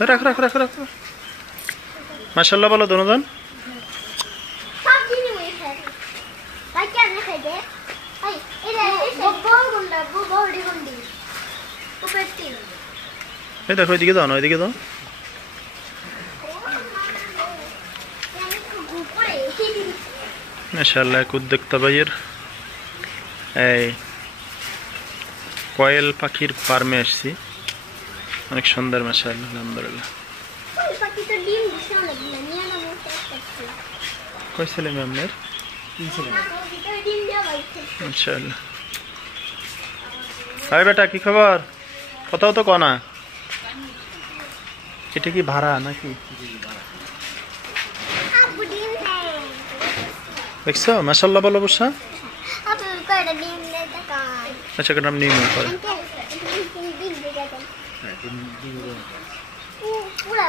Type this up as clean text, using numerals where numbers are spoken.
রাখ রাখ রাখ রাখ। মাশাআল্লাহ বলো দুজন। এই দেখো এদিকে দাও না, এদিকে দাও। মাশাআল্লাহ এক উদ্যোক্তা ভাইয়ের এই কোয়েল পাখির ফার্মে আসছি, অনেক সুন্দর মাশাআল্লাহ আলহামদুলিল্লাহ। কয় ছেলে মেয়ে আপনার? মাশাআল্লাহ। আরে বেটা কি খবর? কোথাও তো কনা, এটা কি ভাড়া নাকি? দেখছো মাশাআল্লাহ বলো বসা। আচ্ছা কেন নাম নিয়ে করে পুরা